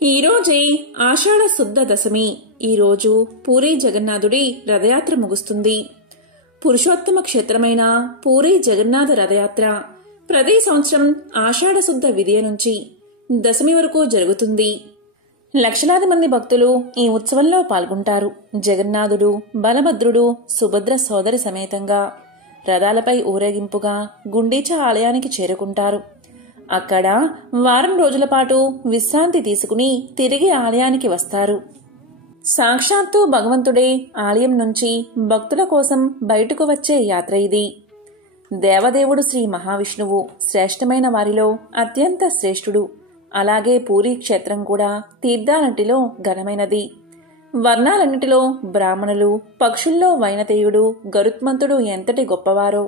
ఈరోజే ఆషాఢ శుద్ధ దశమి. ఈరోజు పూరీ జగన్నాథుడి రథయాత్ర ముగుస్తుంది. పురుషోత్తమ క్షేత్రమైన పూరీ జగన్నాథ రథయాత్ర ప్రతి సంవత్సరం ఆషాఢ శుద్ధ విదియ నుంచి దశమి వరకు జరుగుతుంది. లక్షలాది మంది భక్తులు ఈ ఉత్సవంలో పాల్గొంటారు. జగన్నాథుడు, బలభద్రుడు, సుభద్ర సోదరి సమేతంగా రథాలపై ఊరేగింపుగా గుండీచా ఆలయానికి చేరుకుంటారు. అక్కడ వారం రోజుల పాటు విశ్రాంతి తీసుకుని తిరిగి ఆలయానికి వస్తారు. సాక్షాత్తు భగవంతుడే ఆలయం నుంచి భక్తుల కోసం బయటకు వచ్చే యాత్ర ఇది. దేవదేవుడు శ్రీ మహావిష్ణువు శ్రేష్టమైన వారిలో అత్యంత శ్రేష్ఠుడు. అలాగే పూరీ క్షేత్రం కూడా తీర్థాలన్నిటిలో ఘనమైనది. వర్ణాలన్నిటిలో బ్రాహ్మణులు, పక్షుల్లో వైనతేయుడు, గరుత్మంతుడు ఎంతటి గొప్పవారో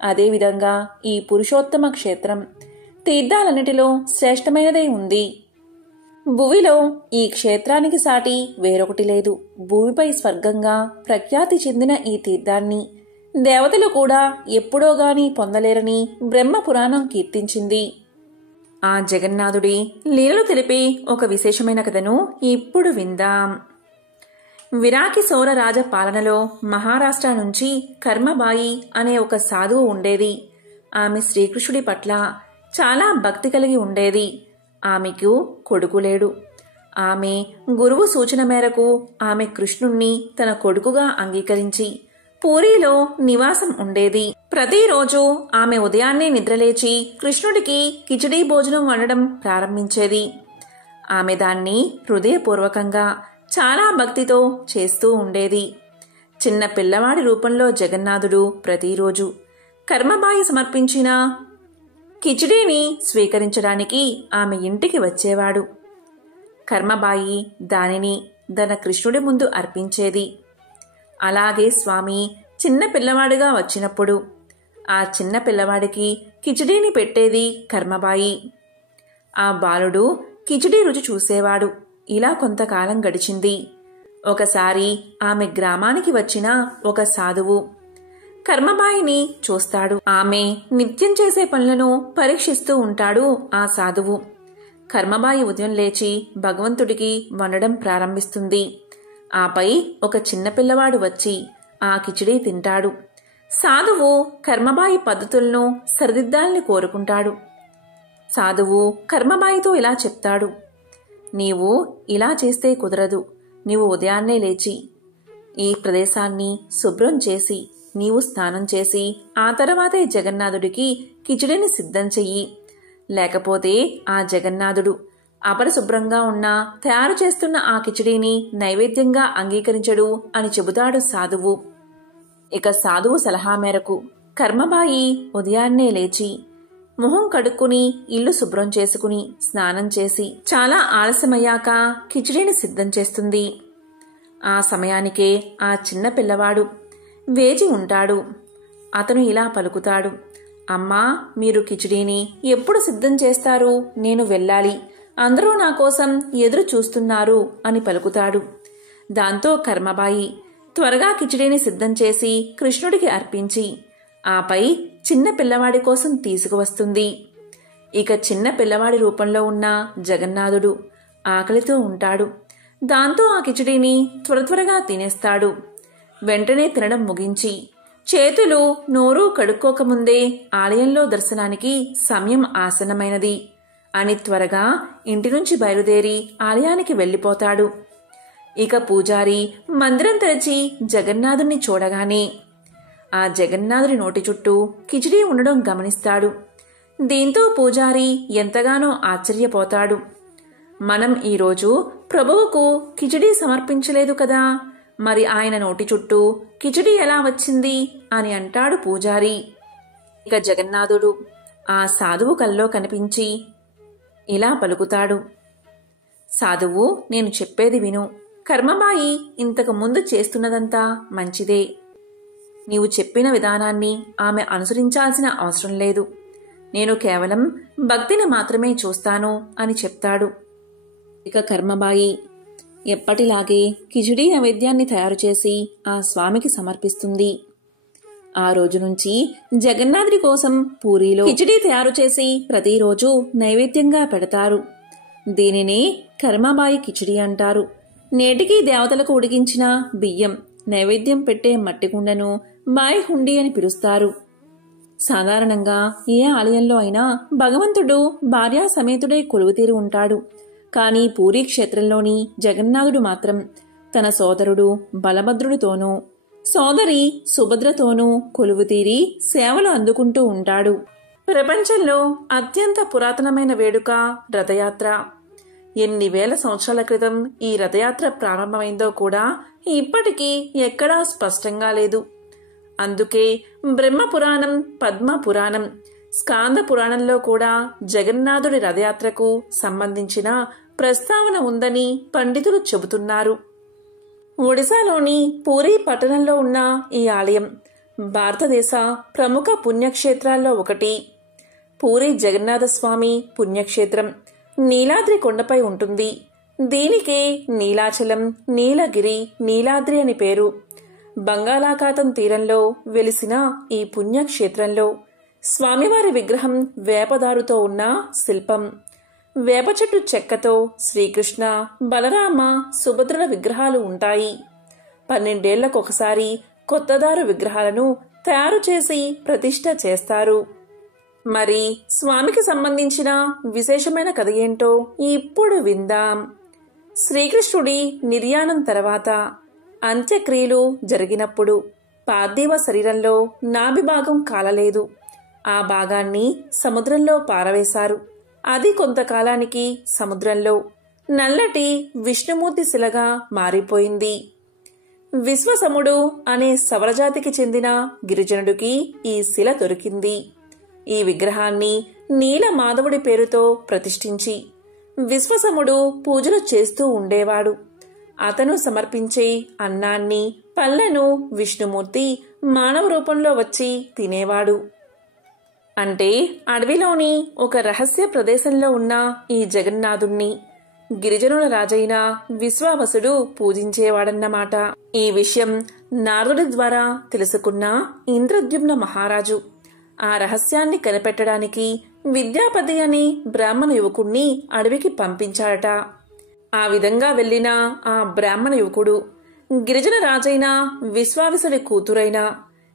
అదేవిధంగా ఈ పురుషోత్తమ క్షేత్రం తీర్థాలన్నిటిలో శ్రేష్టమైనదే ఉంది. భువిలో ఈ క్షేత్రానికి సాటి వేరొకటి లేదు. భూమిపై స్వర్గంగా ప్రఖ్యాతి చెందిన ఈ తీర్థాన్ని దేవతలు కూడా ఎప్పుడోగాని పొందలేరని బ్రహ్మ పురాణం కీర్తించింది. ఆ జగన్నాథుడి లీలలు తెలిపే ఒక విశేషమైన కథను ఇప్పుడు విందాం. విరాకి సోర రాజ పాలనలో మహారాష్ట్ర నుంచి కర్మబాయి అనే ఒక సాధువు ఉండేది. ఆమె శ్రీకృష్ణుడి పట్ల చాలా భక్తి కలిగి ఉండేది. ఆమెకు కొడుకు లేడు. ఆమె గురువు సూచన మేరకు ఆమె కృష్ణుణ్ణి తన కొడుకుగా అంగీకరించి పూరీలో నివాసం ఉండేది. ప్రతిరోజు ఆమె ఉదయాన్నే నిద్రలేచి కృష్ణుడికి కిచిడీ భోజనం వండడం ప్రారంభించేది. ఆమె దాన్ని హృదయపూర్వకంగా చాలా భక్తితో చేస్తూ ఉండేది. చిన్న పిల్లవాడి రూపంలో జగన్నాథుడు ప్రతిరోజు కర్మబాయి సమర్పించిన కిచిడీని స్వీకరించడానికి ఆమె ఇంటికి వచ్చేవాడు. కర్మబాయి దానిని తన కృష్ణుడి ముందు అర్పించేది. అలాగే స్వామి చిన్న పిల్లవాడిగా వచ్చినప్పుడు ఆ చిన్న పిల్లవాడికి కిచిడీని పెట్టేది కర్మబాయి. ఆ బాలుడు కిచిడీ రుచి చూసేవాడు. ఇలా కొంతకాలం గడిచింది. ఒకసారి ఆమె గ్రామానికి వచ్చిన ఒక సాధువు కర్మబాయిని చూస్తాడు. ఆమె నిత్యం చేసే పనులను పరీక్షిస్తూ ఉంటాడు ఆ సాధువు. కర్మబాయి ఉదయం లేచి భగవంతుడికి వండడం ప్రారంభిస్తుంది. ఆపై ఒక చిన్నపిల్లవాడు వచ్చి ఆ కిచిడీ తింటాడు. సాధువు కర్మబాయి పద్ధతులను సరిదిద్దాలని కోరుకుంటాడు. సాధువు కర్మబాయితో ఇలా చెప్తాడు, నీవు ఇలా చేస్తే కుదరదు. నీవు ఉదయాన్నే లేచి ఈ ప్రదేశాన్ని శుభ్రం చేసి నీవు స్నానం చేసి ఆ తర్వాతే జగన్నాథుడికి కిచిడీని సిద్ధం చెయ్యి. లేకపోతే ఆ జగన్నాథుడు అపరిశుభ్రంగా ఉన్న తయారు చేస్తున్న ఆ కిచిడీని నైవేద్యంగా అంగీకరించడు అని చెబుతాడు సాధువు. ఇక సాధువు సలహా మేరకు కర్మబాయి ఉదయాన్నే లేచి మొహం కడుక్కుని ఇల్లు శుభ్రం చేసుకుని స్నానం చేసి చాలా ఆలస్యమయ్యాక కిచిడీని సిద్ధం చేస్తుంది. ఆ సమయానికే ఆ చిన్న పిల్లవాడు వేచి ఉంటాడు. అతను ఇలా పలుకుతాడు, అమ్మా, మీరు కిచిడీని ఎప్పుడు సిద్ధం చేస్తారు? నేను వెళ్ళాలి. అందరూ నా కోసం ఎదురు చూస్తున్నారు అని పలుకుతాడు. దాంతో కర్మబాయి త్వరగా కిచిడీని సిద్ధం చేసి కృష్ణుడికి అర్పించి ఆపై చిన్న పిల్లవాడి కోసం తీసుకువస్తుంది. ఇక చిన్న పిల్లవాడి రూపంలో ఉన్న జగన్నాథుడు ఆకలితో ఉంటాడు. దాంతో ఆ కిచిడీని త్వరగా తినేస్తాడు. వెంటనే తినడం ముగించి చేతులు నోరు కడుక్కోకముందే ఆలయంలో దర్శనానికి సమయం ఆసన్నమైనది అని త్వరగా ఇంటి నుంచి బయలుదేరి ఆలయానికి వెళ్ళిపోతాడు. ఇక పూజారి మందిరం తెరిచి జగన్నాథుణ్ణి చూడగానే ఆ జగన్నాథుడి నోటి చుట్టూ కిచిడీ ఉండడం గమనిస్తాడు. దీంతో పూజారి ఎంతగానో ఆశ్చర్యపోతాడు. మనం ఈరోజు ప్రభువుకు కిచిడీ సమర్పించలేదు కదా, మరి ఆయన నోటి చుట్టూ కిచిడీ ఎలా వచ్చింది అని అంటాడు పూజారి. ఇక జగన్నాథుడు ఆ సాధువు కల్లో కనిపించి ఇలా పలుకుతాడు, సాధువు, నేను చెప్పేది విను. కర్మబాయి ఇంతకు ముందు చేస్తున్నదంతా మంచిదే. నీవు చెప్పిన విధానాన్ని ఆమె అనుసరించాల్సిన అవసరం లేదు. నేను కేవలం భక్తిని మాత్రమే చూస్తాను అని చెప్తాడు. ఇక కర్మబాయి ఎప్పటిలాగే కిచిడీ నైవేద్యాన్ని తయారు చేసి ఆ స్వామికి సమర్పిస్తుంది. ఆ రోజు నుంచి జగన్నాథుడి కోసం పూరీలో కిచిడీ తయారు చేసి ప్రతిరోజు నైవేద్యంగా పెడతారు. దీనినే కర్మాబాయి కిచిడి అంటారు. నేటికి దేవతలకు ఉడికించిన బియ్యం నైవేద్యం పెట్టే మట్టి కుండను బాయి హుండీ అని పిలుస్తారు. సాధారణంగా ఏ ఆలయంలో అయినా భగవంతుడు భార్యా సమేతుడై కొలువుతీరి ఉంటాడు. కానీ పూరీ క్షేత్రంలోని జగన్నాథుడు మాత్రం తన సోదరుడు బలభద్రుడితోనూ సోదరి సుభద్రతోనూ కొలువుతీరి సేవలు అందుకుంటూ ఉంటాడు. ప్రపంచంలో అత్యంత పురాతనమైన వేడుక రథయాత్ర. ఎన్ని వేల సంవత్సరాల క్రితం ఈ రథయాత్ర ప్రారంభమైందో కూడా ఇప్పటికీ ఎక్కడా స్పష్టంగా లేదు. అందుకే బ్రహ్మ పురాణం, పద్మ పురాణం, స్కాంద పురాణంలో కూడా జగన్నాథుడి రథయాత్రకు సంబంధించిన ప్రస్తావన ఉందని పండితులు చెబుతున్నారు. ఒడిశాలోని పూరీ పట్టణంలో ఉన్న ఈ ఆలయం భారతదేశ ప్రముఖ పుణ్యక్షేత్రాల్లో ఒకటి. పూరీ జగన్నాథస్వామి పుణ్యక్షేత్రం నీలాద్రి కొండపై ఉంటుంది. దీనికే నీలాచలం, నీలగిరి, నీలాద్రి అని పేరు. బంగాళాఖాతం తీరంలో వెలిసిన ఈ పుణ్యక్షేత్రంలో స్వామివారి విగ్రహం వేపదారుతో ఉన్న శిల్పం. వేప చెట్టు చెక్కతో శ్రీకృష్ణ, బలరామ, సుభద్రల విగ్రహాలు ఉంటాయి. 12 ఏళ్లకొకసారి కొత్తదారు విగ్రహాలను తయారు చేసి ప్రతిష్ఠ చేస్తారు. మరి స్వామికి సంబంధించిన విశేషమైన కథ ఏంటో ఇప్పుడు విందాం. శ్రీకృష్ణుడి నిర్యాణం తర్వాత అంత్యక్రియలు జరిగినప్పుడు పార్థివ శరీరంలో నాభి భాగం కాలలేదు. ఆ భాగాన్ని సముద్రంలో పారవేశారు. అది కొంతకాలానికి సముద్రంలో నల్లటి విష్ణుమూర్తి శిలగా మారిపోయింది. విశ్వసముడు అనే సవరజాతికి చెందిన గిరిజనుడికి ఈ శిల దొరికింది. ఈ విగ్రహాన్ని నీలమాధవుడి పేరుతో ప్రతిష్ఠించి విశ్వసముడు పూజలు చేస్తూ ఉండేవాడు. అతను సమర్పించే అన్నాన్ని, పళ్లను విష్ణుమూర్తి మానవ రూపంలో వచ్చి తినేవాడు. అంటే అడవిలోని ఒక రహస్య ప్రదేశంలో ఉన్న ఈ జగన్నాథుణ్ణి గిరిజనుల రాజైన విశ్వావసుడు పూజించేవాడన్నమాట. ఈ విషయం నారదుడి ద్వారా తెలుసుకున్న ఇంద్రద్యుమ్న మహారాజు ఆ రహస్యాన్ని కనిపెట్టడానికి విద్యాపతి అనే బ్రాహ్మణ యువకుణ్ణి అడవికి పంపించాడట. ఆ విధంగా వెళ్లిన ఆ బ్రాహ్మణ యువకుడు గిరిజన రాజైన విశ్వావసుడి కూతురైన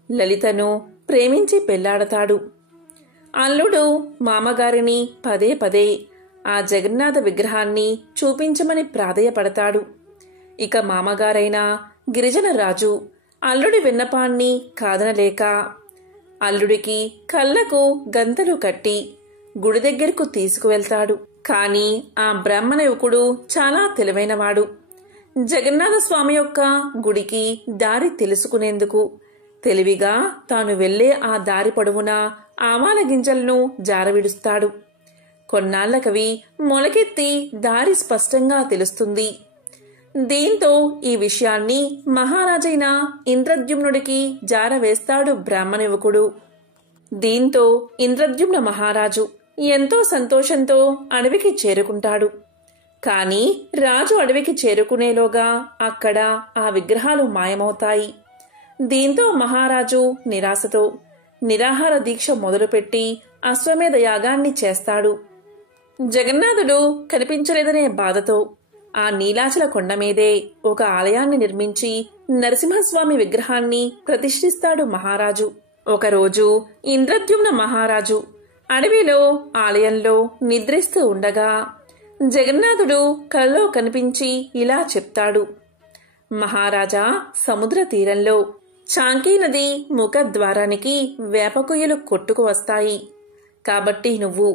లలితను ప్రేమించి పెళ్లాడతాడు. అల్లుడు మామగారిని పదే పదే ఆ జగన్నాథ విగ్రహాన్ని చూపించమని ప్రాధేయపడతాడు. ఇక మామగారైన గిరిజన రాజు అల్లుడి విన్నపాన్ని కాదనలేక అల్లుడికి కళ్లకు గంతలు కట్టి గుడి దగ్గరకు తీసుకువెళ్తాడు. కాని ఆ బ్రాహ్మణ యువకుడు చాలా తెలివైనవాడు. జగన్నాథ స్వామి యొక్క గుడికి దారి తెలుసుకునేందుకు తెలివిగా తాను వెళ్లే ఆ దారి పొడవునా ఆవాల గింజలను జారవిడుస్తాడు. కొన్నాళ్లకవి మొలకెత్తి దారి స్పష్టంగా తెలుస్తుంది. దీంతో ఈ విషయాన్ని మహారాజైన ఇంద్రద్యుమ్నుడికి జారవేస్తాడు బ్రాహ్మణ యువకుడు. దీంతో ఇంద్రద్యుమ్న మహారాజు ఎంతో సంతోషంతో అడవికి చేరుకుంటాడు. కాని రాజు అడవికి చేరుకునేలోగా అక్కడ ఆ విగ్రహాలు మాయమవుతాయి. దీంతో మహారాజు నిరాశతో నిరాహార దీక్ష మొదలుపెట్టి అశ్వమేధ యాగాన్ని చేస్తాడు. జగన్నాథుడు కనిపించలేదనే బాధతో ఆ నీలాచల కొండమీదే ఒక ఆలయాన్ని నిర్మించి నరసింహస్వామి విగ్రహాన్ని ప్రతిష్ఠిస్తాడు మహారాజు. ఒకరోజు ఇంద్రద్యుమ్న మహారాజు అడవిలో ఆలయంలో నిద్రిస్తూ ఉండగా జగన్నాథుడు కలలో కనిపించి ఇలా చెప్తాడు: మహారాజా, సముద్ర తీరంలో చాంకీ నది ముఖద్వారానికి వేప కొయ్యలు కొట్టుకు వస్తాయి. కాబట్టి నువ్వు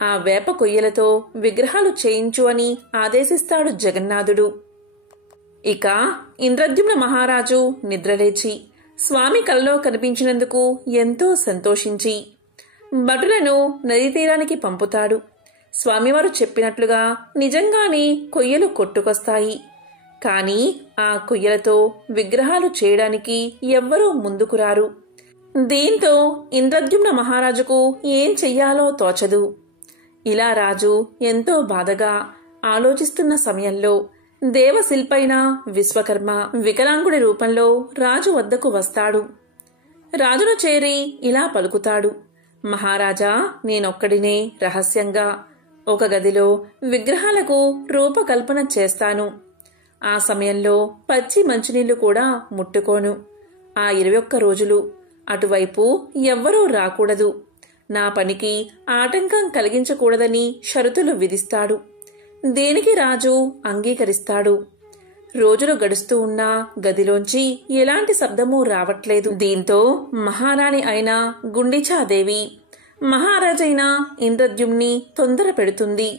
ఆ వేప కొయ్యలతో విగ్రహాలు చేయించు అని ఆదేశిస్తాడు జగన్నాథుడు. ఇక ఇంద్రద్యుమ్న మహారాజు నిద్రలేచి స్వామి కలలో కనిపించినందుకు ఎంతో సంతోషించి భటులను నదీ తీరానికి పంపుతాడు. స్వామివారు చెప్పినట్లుగా నిజంగానే కొయ్యలు కొట్టుకొస్తాయి. కాని ఆ కొయ్యలతో విగ్రహాలు చేయడానికి ఎవ్వరూ ముందుకు రారు. దీంతో ఇంద్రద్యుమ్న మహారాజుకు ఏం చెయ్యాలో తోచదు. ఇలా రాజు ఎంతో బాధగా ఆలోచిస్తున్న సమయంలో దేవశిల్పైన విశ్వకర్మ వికలాంగుడి రూపంలో రాజు వద్దకు వస్తాడు. రాజును చేరి ఇలా పలుకుతాడు: మహారాజా, నేనొక్కడినే రహస్యంగా ఒక గదిలో విగ్రహాలకు రూపకల్పన చేస్తాను. ఆ సమయంలో పచ్చి మంచినీళ్లు కూడా ముట్టుకోను. ఆ 21 రోజులు అటువైపు ఎవ్వరూ రాకూడదు. నా పనికి ఆటంకం కలిగించకూడదని షరతులు విధిస్తాడు. దేనికి రాజు అంగీకరిస్తాడు. రోజులు గడుస్తూ ఉన్నా గదిలోంచి ఎలాంటి శబ్దమూ రావట్లేదు. దీంతో మహారాణి అయిన గుండిచాదేవి మహారాజైన ఇంద్రద్యుమ్ని తొందర పెడుతుంది.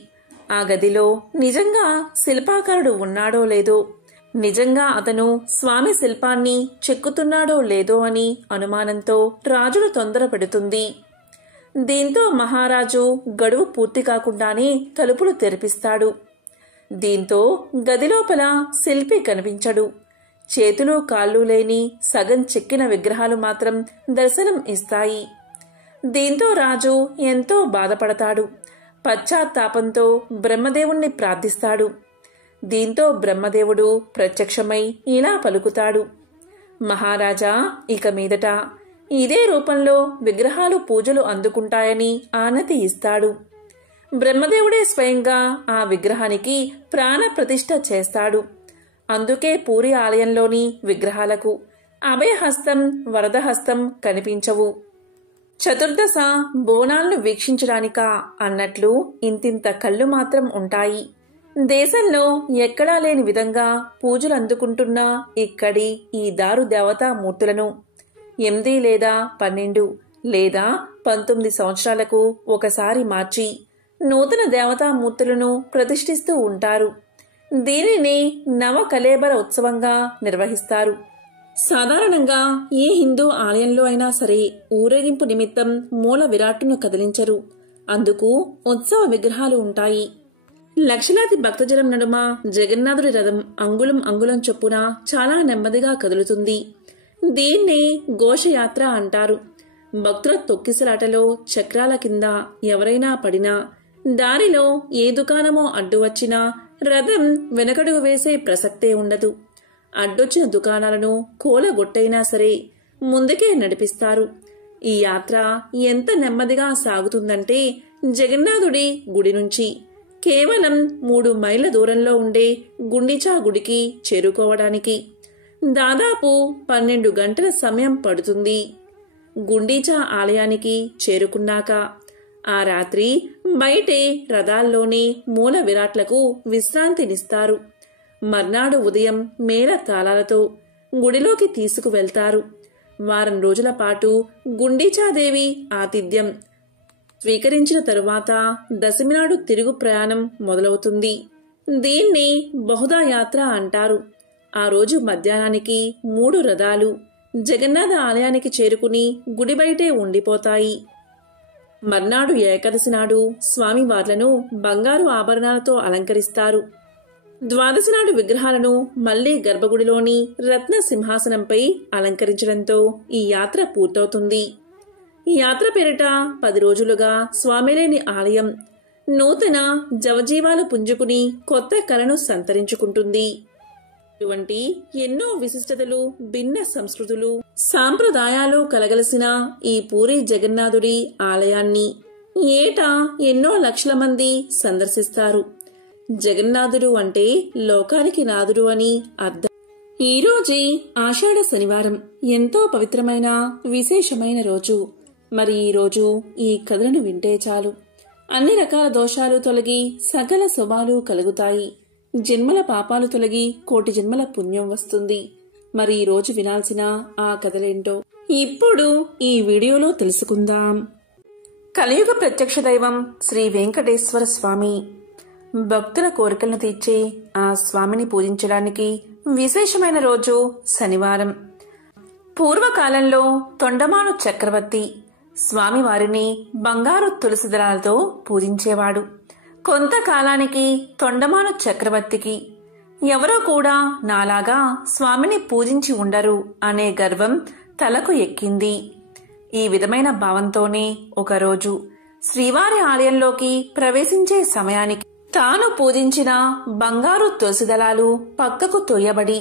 ఆ గదిలో నిజంగా శిల్పాకారుడు ఉన్నాడో లేదో, నిజంగా అతను స్వామి శిల్పాన్ని చెక్కుతున్నాడో లేదో అని అనుమానంతో రాజును తొందర పెడుతుంది. దీంతో మహారాజు గడువు పూర్తి కాకుండానే తలుపులు తెరిపిస్తాడు. దీంతో గదిలోపల శిల్పి కనిపించడు. చేతులు కాళ్ళు లేని సగం చెక్కిన విగ్రహాలు మాత్రం దర్శనం ఇస్తాయి. దీంతో రాజు ఎంతో బాధపడతాడు. పశ్చాత్తాపంతో బ్రహ్మదేవుణ్ణి ప్రార్థిస్తాడు. దీంతో బ్రహ్మదేవుడు ప్రత్యక్షమై ఇలా పలుకుతాడు: మహారాజా, ఇక మీదట ఇదే రూపంలో విగ్రహాలు పూజలు అందుకుంటాయని ఆనతి ఇస్తాడు. బ్రహ్మదేవుడే స్వయంగా ఆ విగ్రహానికి ప్రాణ ప్రతిష్ఠ చేస్తాడు. అందుకే పూరి ఆలయంలోని విగ్రహాలకు అభయహస్తం, వరదహస్తం కనిపించవు. చతుర్దశ బోనాలను వీక్షించడానికా అన్నట్లు ఇంతింత కళ్ళు మాత్రం ఉంటాయి. దేశంలో ఎక్కడా లేని విధంగా పూజలు అందుకుంటున్న ఇక్కడి ఈ దారు దేవతా మూర్తులను 8 లేదా 12 లేదా 19 సంవత్సరాలకు ఒకసారి మార్చి నూతన దేవతామూర్తులను ప్రతిష్ఠిస్తూ ఉంటారు. దీనిని నవ కళేబర ఉత్సవంగా నిర్వహిస్తారు. సాధారణంగా ఏ హిందూ ఆలయంలో అయినా సరే ఊరేగింపు నిమిత్తం మూల విరాట్టును కదిలించరు. అందుకు ఉత్సవ విగ్రహాలు ఉంటాయి. లక్షలాది భక్తజనం నడుమ జగన్నాథుడి రథం అంగుళం అంగుళం చొప్పున చాలా నెమ్మదిగా కదులుతుంది. దీన్నే ఘోషయాత్ర అంటారు. భక్తుల తొక్కిసలాటలో చక్రాల కింద ఎవరైనా పడినా, దారిలో ఏ దుకాణమో అడ్డు వచ్చినా రథం వెనకడుగు వేసే ప్రసక్తే ఉండదు. అడ్డొచ్చిన దుకాణాలను కూలగొట్టైనా సరే ముందుకే నడిపిస్తారు. ఈ యాత్ర ఎంత నెమ్మదిగా సాగుతుందంటే జగన్నాథుడి గుడి నుంచి కేవలం 3 మైళ్ళ దూరంలో ఉండే గుండిచా గుడికి చేరుకోవడానికి దాదాపు 12 గంటల సమయం పడుతుంది. గుండిచా ఆలయానికి చేరుకున్నాక ఆ రాత్రి బయటే రథాల్లోనే మూల విరాట్లకు విశ్రాంతినిస్తారు. మర్నాడు ఉదయం మేళ తాళాలతో గుడిలోకి తీసుకువెళ్తారు. వారం రోజుల పాటు గుండిచాదేవి ఆతిథ్యం స్వీకరించిన తరువాత దశమి నాడు తిరుగు ప్రయాణం మొదలవుతుంది. దీన్ని బహుదా యాత్ర అంటారు. ఆ రోజు మధ్యాహ్నానికి 3 రథాలు జగన్నాథ ఆలయానికి చేరుకుని గుడి బయటే ఉండిపోతాయి. మర్నాడు ఏకాదశి నాడు స్వామివార్లను బంగారు ఆభరణాలతో అలంకరిస్తారు. ద్వాదశి నాడు విగ్రహాలను మళ్లీ గర్భగుడిలోని రత్న సింహాసనంపై అలంకరించడంతో ఈ యాత్ర పూర్తవుతుంది. ఈ యాత్ర పేరిట 10 రోజులుగా స్వామిలేని ఆలయం నూతన జవజీవాలు పుంజుకుని కొత్త కళను సంతరించుకుంటుంది. ఇటువంటి ఎన్నో విశిష్టతలు, భిన్న సంస్కృతులు, సాంప్రదాయాలు కలగలిసిన ఈ పూరి జగన్నాథుడి ఆలయాన్ని ఏటా ఎన్నో లక్షల మంది సందర్శిస్తారు. జగన్నాథుడు అంటే లోకానికి నాథుడు అని అర్థం. ఈ రోజే ఆషాఢ శనివారం, ఎంతో పవిత్రమైన విశేషమైన రోజు. మరి ఈ రోజు ఈ కథలను వింటే చాలు అన్ని రకాల దోషాలు తొలగి సకల శుభాలు కలుగుతాయి. జన్మల పాపాలు తొలగి కోటి జన్మల పుణ్యం వస్తుంది. మరి ఈ రోజు వినాల్సిన ఆ కథలేంటో ఇప్పుడు ఈ వీడియోలో తెలుసుకుందాం. కలియుగ ప్రత్యక్ష దైవం శ్రీ వెంకటేశ్వర స్వామి. భక్తుల కోరికలను తీర్చే ఆ స్వామిని పూజించడానికి విశేషమైన రోజు శనివారం. పూర్వకాలంలో తొండమాను చక్రవర్తి స్వామివారిని బంగారు తులసి దళాలతో పూజించేవాడు. కొంతకాలానికి తొండమాను చక్రవర్తికి ఎవరో కూడా నాలాగా స్వామిని పూజించి ఉండరు అనే గర్వం తలకు ఎక్కింది. ఈ విధమైన భావంతోనే ఒకరోజు శ్రీవారి ఆలయంలోకి ప్రవేశించే సమయానికి తాను పూజించిన బంగారు తులసి దళాలు పక్కకు తొయ్యబడి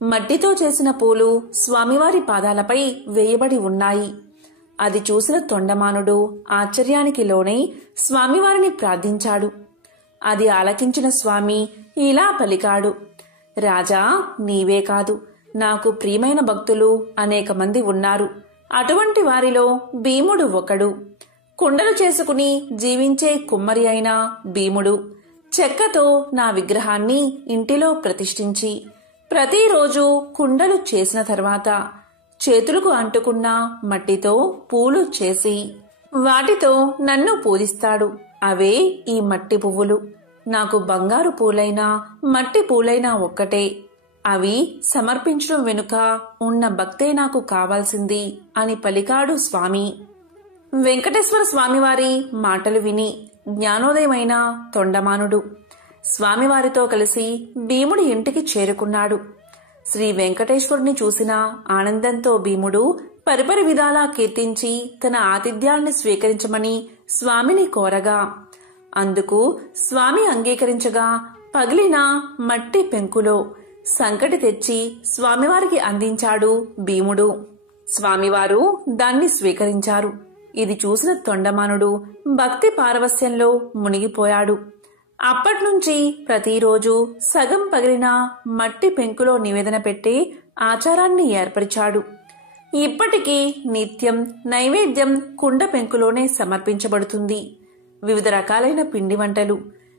మట్టితో చేసిన పూలు స్వామివారి పాదాలపై వేయబడి ఉన్నాయి. అది చూసిన తొండమానుడు ఆశ్చర్యానికి లోనై స్వామివారిని ప్రార్థించాడు. అది ఆలకించిన స్వామి ఇలా పలికాడు, రాజా, నీవే కాదు, నాకు ప్రియమైన భక్తులు అనేక మంది ఉన్నారు. అటువంటి వారిలో భీముడు ఒకడు. కుండలు చేసుకుని జీవించే కుమ్మరి అయిన భీముడు చెక్కతో నా విగ్రహాన్ని ఇంటిలో ప్రతిష్ఠించి ప్రతిరోజు కుండలు చేసిన తర్వాత చేతులకు అంటుకున్న మట్టితో పూలు చేసి వాటితో నన్ను పూజిస్తాడు. అవే ఈ మట్టి పువ్వులు. నాకు బంగారు పూలైనా మట్టి పూలైనా ఒక్కటే. అవి సమర్పించడం వెనుక ఉన్న భక్తే నాకు కావాల్సింది అని పలికాడు స్వామి. వెంకటేశ్వర స్వామివారి మాటలు విని జ్ఞానోదయమైన తొండమానుడు స్వామివారితో కలిసి భీముడి ఇంటికి చేరుకున్నాడు. శ్రీ వెంకటేశ్వరుని చూసిన ఆనందంతో భీముడు పరిపరి విధాలా కీర్తించి తన ఆతిథ్యాన్ని స్వీకరించమని స్వామిని కోరగా అందుకు స్వామి అంగీకరించగా పగిలిన మట్టి పెంకులో సంకటి తెచ్చి స్వామివారికి అందించాడు భీముడు. స్వామివారు దాన్ని స్వీకరించారు. ఇది చూసిన తొండమానుడు భక్తి పారవస్యంలో మునిగిపోయాడు. అప్పట్నుంచి ప్రతిరోజు సగం పగిలిన మట్టి పెంకులో నివేదన పెట్టే ఆచారాన్ని ఏర్పరిచాడు. ఇప్పటికీ నిత్యం నైవేద్యం కుండ పెంకులోనే సమర్పించబడుతుంది. వివిధ రకాలైన పిండి వంటలు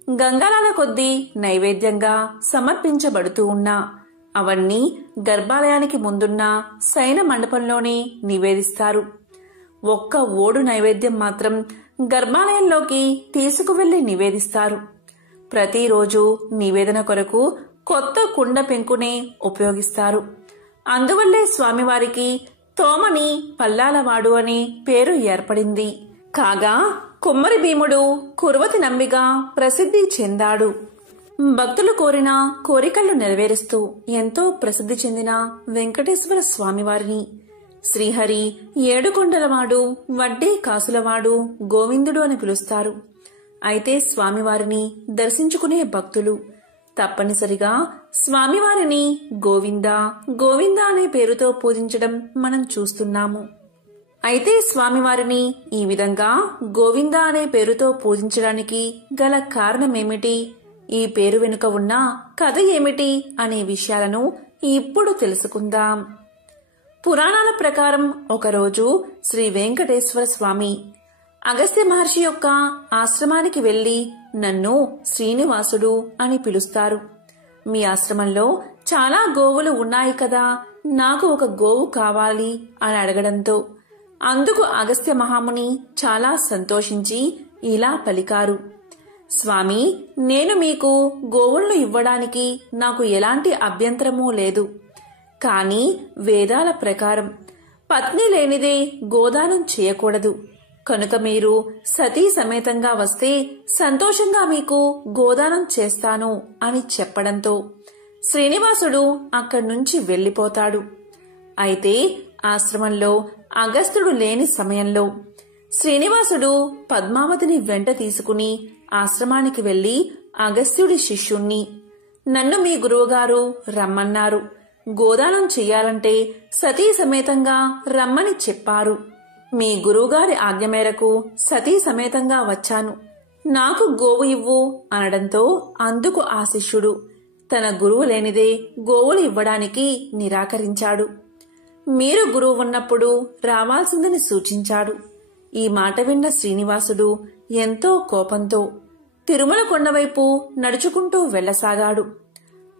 గంగాళాల కొద్దీ నైవేద్యంగా సమర్పించబడుతూ ఉన్నా అవన్నీ గర్భాలయానికి ముందున్న శయన మండపంలోనే నివేదిస్తారు. ఒక్క ఓడు నైవేద్యం మాత్రం గర్భాలయంలోకి తీసుకువెళ్లి నివేదిస్తారు. ప్రతిరోజు నివేదన కొరకు కొత్త కుండ పెంకునే ఉపయోగిస్తారు. అందువల్లే స్వామివారికి తోమని పల్లాలవాడు అనే పేరు ఏర్పడింది. కాగా కుమ్మరి భీముడు కురువతి నంబిగా ప్రసిద్ధి చెందాడు. భక్తులు కోరిన కోరికలను నెరవేరుస్తూ ఎంతో ప్రసిద్ధి చెందిన వెంకటేశ్వర స్వామివారిని శ్రీహరి, ఏడుకొండలవాడు, వడ్డీ కాసులవాడు, గోవిందుడు అని పిలుస్తారు. అయితే స్వామివారిని దర్శించుకునే భక్తులు తప్పనిసరిగా స్వామివారిని గోవింద గోవింద అనే పేరుతో పూజించడం మనం చూస్తున్నాము. అయితే స్వామివారిని ఈ విధంగా గోవింద అనే పేరుతో పూజించడానికి గల కారణమేమిటి, ఈ పేరు వెనుక ఉన్న కథ ఏమిటి అనే విషయాలను ఇప్పుడు తెలుసుకుందాం. పురాణాల ప్రకారం ఒకరోజు శ్రీ వెంకటేశ్వర స్వామి అగస్త్య మహర్షి యొక్క ఆశ్రమానికి వెళ్లి నన్ను శ్రీనివాసుడు అని పిలుస్తారు. మీ ఆశ్రమంలో చాలా గోవులు ఉన్నాయి కదా, నాకు ఒక గోవు కావాలి అని అడగడంతో అందుకు అగస్త్య మహాముని చాలా సంతోషించి ఇలా పలికారు, స్వామి, నేను మీకు గోవులను ఇవ్వడానికి నాకు ఎలాంటి అభ్యంతరమూ లేదు. కాని వేదాల ప్రకారం పత్ని లేనిదే గోదానం చేయకూడదు. కనుక మీరు సతీ సమేతంగా వస్తే సంతోషంగా మీకు గోదానం చేస్తాను అని చెప్పడంతో శ్రీనివాసుడు అక్కడి నుంచి వెళ్లిపోతాడు. అయితే ఆశ్రమంలో అగస్త్యుడు లేని సమయంలో శ్రీనివాసుడు పద్మావతిని వెంట తీసుకుని ఆశ్రమానికి వెళ్లి అగస్త్యుడి శిష్యుణ్ణి, నన్ను మీ గురువుగారు రమ్మన్నారు, గోదానం చెయ్యాలంటే సతీ సమేతంగా రమ్మని చెప్పారు. మీ గురువుగారి ఆజ్ఞ మేరకు సతీ సమేతంగా వచ్చాను, నాకు గోవు ఇవ్వు అనడంతో అందుకు ఆ శిష్యుడు తన గురువు లేనిదే గోవులు ఇవ్వడానికి నిరాకరించాడు. మీరు గురువు ఉన్నప్పుడు రావాల్సిందని సూచించాడు. ఈ మాట విన్న శ్రీనివాసుడు ఎంతో కోపంతో తిరుమల కొండవైపు నడుచుకుంటూ వెళ్లసాగాడు.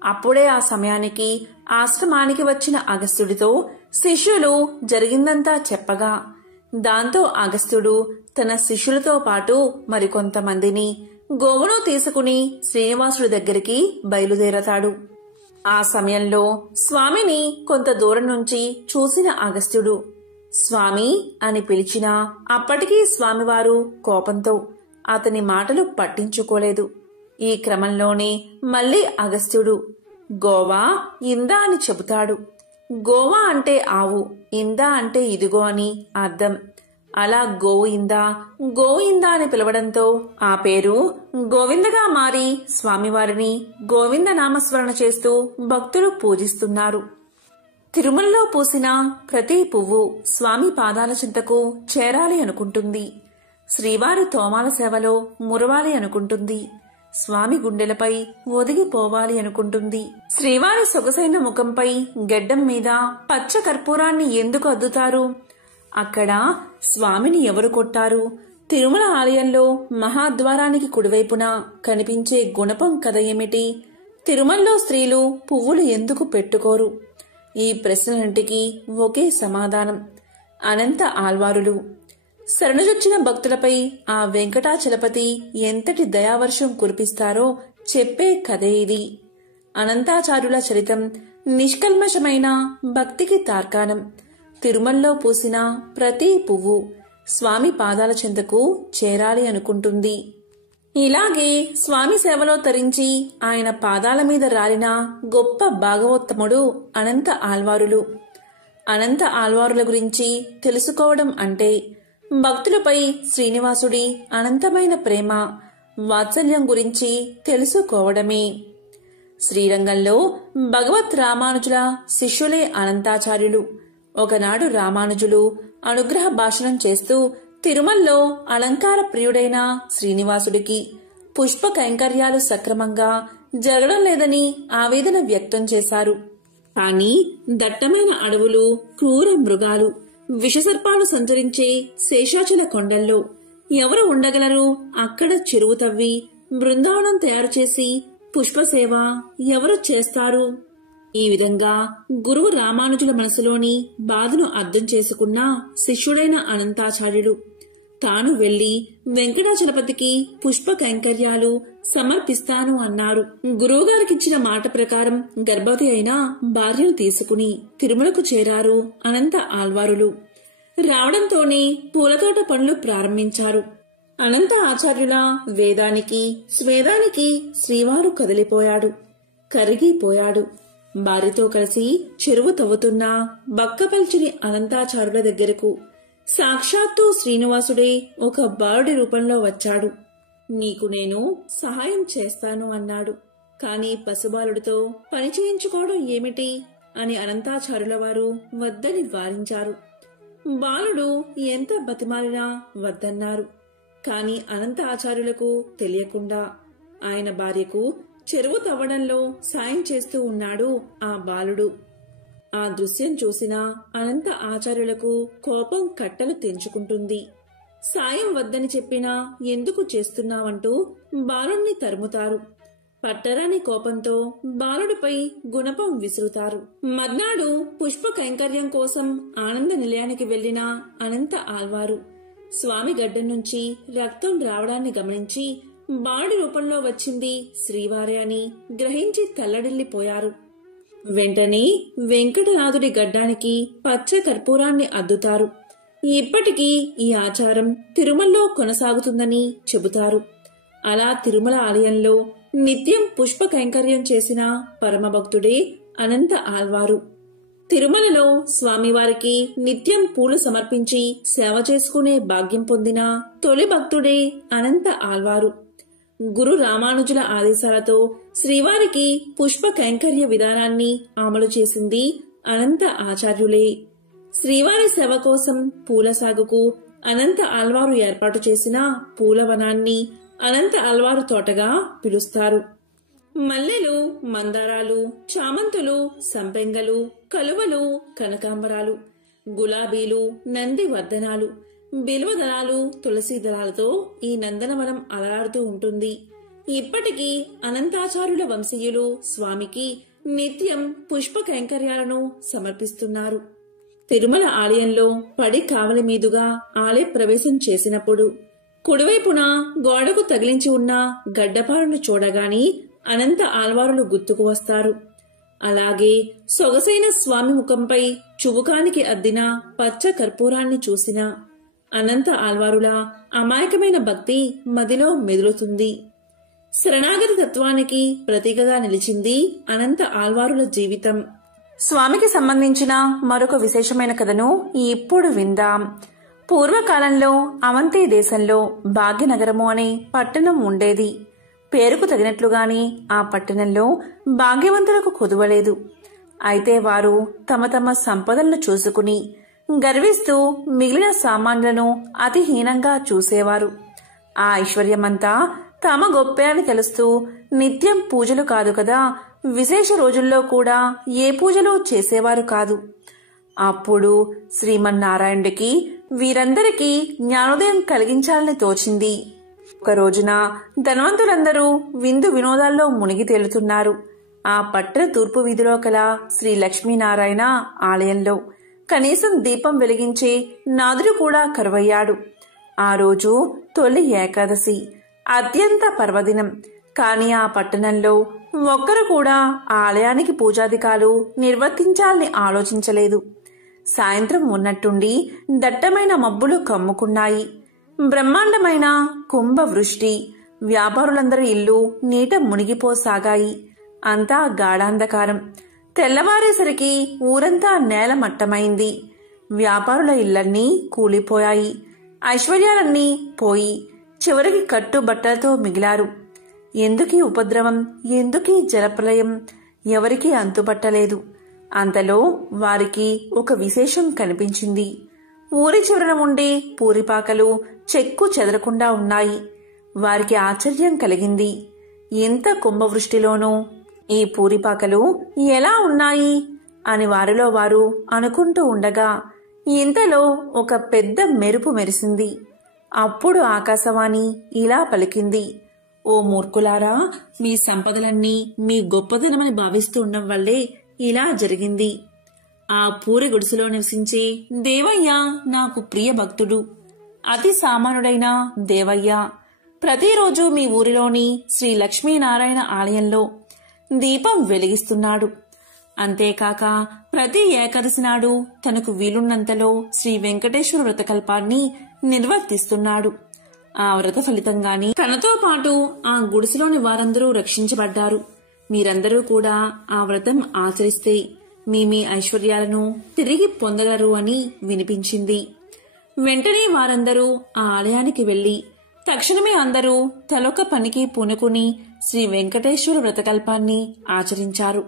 అప్పుడే ఆ సమయానికి ఆశ్రమానికి వచ్చిన అగస్త్యుడితో శిష్యులు జరిగిందంతా చెప్పగా దాంతో అగస్త్యుడు తన శిష్యులతో పాటు మరికొంతమందిని గోవును తీసుకుని శ్రీనివాసుడి దగ్గరికి బయలుదేరతాడు. ఆ సమయంలో స్వామిని కొంత దూరం నుంచి చూసిన అగస్త్యుడు స్వామి అని పిలిచినా అప్పటికీ స్వామివారు కోపంతో అతని మాటలు పట్టించుకోలేదు. ఈ క్రమంలోనే మళ్లీ అగస్త్యుడు గోవా ఇందా అని చెబుతాడు. గోవా అంటే ఆవు, ఇందా అంటే ఇదిగో అని అర్థం. అలా గోవు ఇందా అని పిలవడంతో ఆ పేరు గోవిందగా మారి స్వామివారిని గోవింద నామస్మరణ చేస్తూ భక్తులు పూజిస్తున్నారు. తిరుమలలో పూసిన ప్రతి పువ్వు స్వామి పాదాల చింతకు చేరాలి అనుకుంటుంది. శ్రీవారి తోమాల సేవలో మురవాలి అనుకుంటుంది. స్వామి గుండెలపై ఒదిగిపోవాలి అనుకుంటుంది. శ్రీవారి సొగసైన ముఖంపై గెడ్డం మీద పచ్చ కర్పూరాన్ని ఎందుకు అద్దుతారు? అక్కడ స్వామిని ఎవరు కొట్టారు? తిరుమల ఆలయంలో మహాద్వారానికి కుడివైపున కనిపించే గుణపం కథ ఏమిటి? తిరుమలలో స్త్రీలు పువ్వులు ఎందుకు పెట్టుకోరు? ఈ ప్రశ్నలంటికి ఒకే సమాధానం, అనంత ఆళ్వారులు. శరణుజొచ్చిన భక్తులపై ఆ వెంకటాచలపతి ఎంతటి దయావర్షం కురిపిస్తారో చెప్పే కథే ఇది. అనంతాచార్యుల చరితం నిష్కల్మషమైన భక్తికి తార్కాణం. తిరుమలలో పూసిన ప్రతి పువ్వు స్వామి పాదాల చెంతకు చేరాలి అనుకుంటుంది. ఇలాగే స్వామి సేవలో తరించి ఆయన పాదాల మీద రాలిన గొప్ప భాగవోత్తముడు అనంత ఆళ్వారులు. అనంత ఆళ్వారుల గురించి తెలుసుకోవడం అంటే భక్తులపై శ్రీనివాసుడి అనంతమైన ప్రేమ, వాత్సల్యం గురించి తెలుసుకోవడమే. శ్రీరంగంలో భగవత్ రామానుజుల శిష్యులే అనంతాచార్యులు. ఒకనాడు రామానుజులు అనుగ్రహ భాషణం చేస్తూ తిరుమలలో అలంకార ప్రియుడైన శ్రీనివాసుడికి పుష్ప కైంకర్యాలు సక్రమంగా జరగడం లేదని ఆవేదన వ్యక్తం చేశారు. కాని దట్టమైన అడవులు, క్రూర మృగాలు, విషసర్పాలు సంచరించే శేషాచల కొండల్లో ఎవరు ఉండగలరు? అక్కడ చెరువు తవ్వి బృందావనం తయారు చేసి పుష్పసేవ ఎవరు చేస్తారు? ఈ విధంగా గురువు రామానుజుల మనసులోని బాధను అర్థం చేసుకున్న శిష్యుడైన అనంతాచార్యుడు తాను వెళ్లి వెంకటాచలపతికి పుష్ప కైంకర్యాలు సమర్పిస్తాను అన్నారు. గురువుగారికిచ్చిన మాట ప్రకారం గర్భవతి అయిన భార్యను తీసుకుని తిరుమలకు చేరారు అనంత ఆళ్వారులు. రావడంతోనే పూలతోట పనులు ప్రారంభించారు. అనంత ఆచార్యుల వేదానికి స్వేదానికి శ్రీవారు కదిలిపోయాడు, కరిగిపోయాడు. భార్యతో కలిసి చెరువు తవ్వుతున్న బక్కపల్చిని అనంతాచార్యుల దగ్గరకు సాక్షాత్తు శ్రీనివాసుడే ఒక బాలుడి రూపంలో వచ్చాడు. నీకు నేను సహాయం చేస్తాను అన్నాడు. కాని పసిబాలుడితో పని చేయించుకోవడం ఏమిటి అని అనంతాచార్యుల వారు వద్దని వారించారు. బాలుడు ఎంత బతిమాలినా వద్దన్నారు. కాని అనంత ఆచార్యులకు తెలియకుండా ఆయన భార్యకు చెరువు తవ్వడంలో సాయం చేస్తూ ఉన్నాడు ఆ బాలుడు. ఆ దృశ్యం చూసిన అనంత ఆచార్యులకు కోపం కట్టలు తెంచుకుంటుంది. సాయం వద్దని చెప్పినా ఎందుకు చేస్తున్నావంటూ బాలుణ్ణి తరుముతారు. పట్టరాని కోపంతో బాలుడిపై గుణపం విసురుతారు. మర్నాడు పుష్ప కైంకర్యం కోసం ఆనంద నిలయానికి వెళ్లిన అనంత ఆళ్వారు స్వామి గడ్డం నుంచి రక్తం రావడాన్ని గమనించి బాలుడి రూపంలో వచ్చింది శ్రీవారే అని గ్రహించి తల్లడిల్లిపోయారు. వెంటనే వెంకటనాథుడి గడ్డానికి పచ్చ కర్పూరాన్ని అద్దుతారు. ఇప్పటికీ ఈ ఆచారం తిరుమలలో కొనసాగుతుందని చెబుతారు. అలా తిరుమల ఆలయంలో నిత్యం పుష్ప కైంకర్యం చేసిన పరమభక్తుడే అనంత ఆళ్వారు. తిరుమలలో స్వామివారికి నిత్యం పూలు సమర్పించి సేవ చేసుకునే భాగ్యం పొందిన తొలి భక్తుడే అనంత ఆళ్వారు. గురు రామానుజుల ఆదేశాలతో శ్రీవారికి పుష్ప కైంకర్య విధానాన్ని అమలు చేసింది అనంత ఆచార్యులే. శ్రీవారి సేవ కోసం పూల సాగుకు అనంత ఆళ్వారు ఏర్పాటు చేసిన పూలవనాన్ని అనంత ఆళ్వారు తోటగా పిలుస్తారు. మల్లెలు, మందారాలు, చామంతులు, సంపెంగలు, కలువలు, కనకాంబరాలు, గులాబీలు, నంది వర్ధనాలు, బిల్వదళాలు, తులసి దళాలతో ఈ నందనవనం అలరాడుతూ ఉంటుంది. ఇప్పటికీ అనంతాచార్యుల వంశీయులు స్వామికి నిత్యం పుష్ప కైంకర్యాలను సమర్పిస్తున్నారు. తిరుమల ఆలయంలో పడి కావలి మీదుగా ఆలయ ప్రవేశం చేసినప్పుడు కుడివైపున గోడకు తగిలించి ఉన్న గడ్డపారను చూడగాని అనంత ఆళ్వారులు గుర్తుకు వస్తారు. అలాగే సొగసైన స్వామి ముఖంపై చుబుకానికి అద్దిన పచ్చ కర్పూరాన్ని చూసిన అనంత ఆళ్వారుల అమాయకమైన భక్తి మదిలో మెదులుతుంది. శరణాగతి తత్వానికి ప్రతీకగా నిలిచింది అనంత ఆళ్వారుల జీవితం. స్వామికి సంబంధించిన మరొక విశేషమైన కథను ఇప్పుడు విందాం. పూర్వకాలంలో అవంతి దేశంలో భాగ్యనగరము అనే పట్టణం ఉండేది. పేరుకు తగినట్లుగానే ఆ పట్టణంలో భాగ్యవంతులకు కొదువలేదు. అయితే వారు తమ తమ సంపదలను చూసుకుని గర్విస్తూ మిగిలిన సామాన్యులను అతి హీనంగా చూసేవారు. ఆ ఐశ్వర్యమంతా తమ గొప్పే అని తెలుస్తూ నిత్యం పూజలు కాదు కదా, విశేష రోజుల్లో కూడా ఏ పూజలు చేసేవారు కాదు. అప్పుడు శ్రీమన్నారాయణుడికి వీరందరికీ జ్ఞానోదయం కలిగించాలని తోచింది. ఒక రోజున ధనవంతులందరూ విందు వినోదాల్లో మునిగి తేలుతున్నారు. ఆ పట్టణ తూర్పు వీధిలో కల శ్రీ లక్ష్మీనారాయణ ఆలయంలో కనీసం దీపం వెలిగించే నాదుడు కూడా కరువయ్యాడు. ఆ రోజు తొలి ఏకాదశి, అత్యంత పర్వదినం. కాని ఆ పట్టణంలో ఒక్కరు కూడా ఆలయానికి పూజాధికాలు నిర్వర్తించాలని ఆలోచించలేదు. సాయంత్రం ఉన్నట్టుండి దట్టమైన మబ్బులు కమ్ముకున్నాయి. బ్రహ్మాండమైన కుంభవృష్టి. వ్యాపారులందరి ఇల్లు నీట మునిగిపోసాగాయి. అంతా గాఢాంధకారం. తెల్లవారేసరికి ఊరంతా నేలమట్టమైంది. వ్యాపారుల ఇళ్లన్నీ కూలిపోయాయి. ఐశ్వర్యాలన్నీ పోయి చివరికి కట్టుబట్టలతో మిగిలారు. ఎందుకీ ఉపద్రవం, ఎందుకీ జలప్రలయం, ఎవరికీ అంతుపట్టలేదు. అంతలో వారికి ఒక విశేషం కనిపించింది. ఊరి చివరన ఉండే పూరిపాకలు చెక్కు చెదరకుండా ఉన్నాయి. వారికి ఆశ్చర్యం కలిగింది. ఎంత కుంభవృష్టిలోనూ ఈ పూరిపాకలు ఎలా ఉన్నాయి అని వారిలో వారు అనుకుంటూ ఉండగా ఇంతలో ఒక పెద్ద మెరుపు మెరిసింది. అప్పుడు ఆకాశవాణి ఇలా పలికింది, ఓ మూర్ఖులారా, మీ సంపదలన్నీ మీ గొప్పదనమని భావిస్తూ ఉండడం వల్లే ఇలా జరిగింది. ఆ పూరి గుడిసెలో నివసించే దేవయ్య నాకు ప్రియ భక్తుడు. అతి సామాన్యుడైన దేవయ్య ప్రతిరోజు మీ ఊరిలోని శ్రీ లక్ష్మీనారాయణ ఆలయంలో దీపం వెలిగిస్తున్నాడు. అంతేకాక ప్రతి ఏకాదశి నాడు తనకు వీలున్నంతలో శ్రీ వెంకటేశ్వర వ్రతకల్పాన్ని నిర్వర్తిస్తున్నాడు. ఆ వ్రత ఫలితంగానే తనతో పాటు ఆ గుడిసెలోని వారందరూ రక్షించబడ్డారు. మీరందరూ కూడా ఆ వ్రతం ఆచరిస్తే మీ ఐశ్వర్యాలను తిరిగి పొందగలరు అని వినిపించింది. వెంటనే వారందరూ ఆ ఆలయానికి వెళ్లి తక్షణమే అందరూ తలొక పనికి పూనుకుని శ్రీ వెంకటేశ్వర వ్రతకల్పాన్ని ఆచరించారు.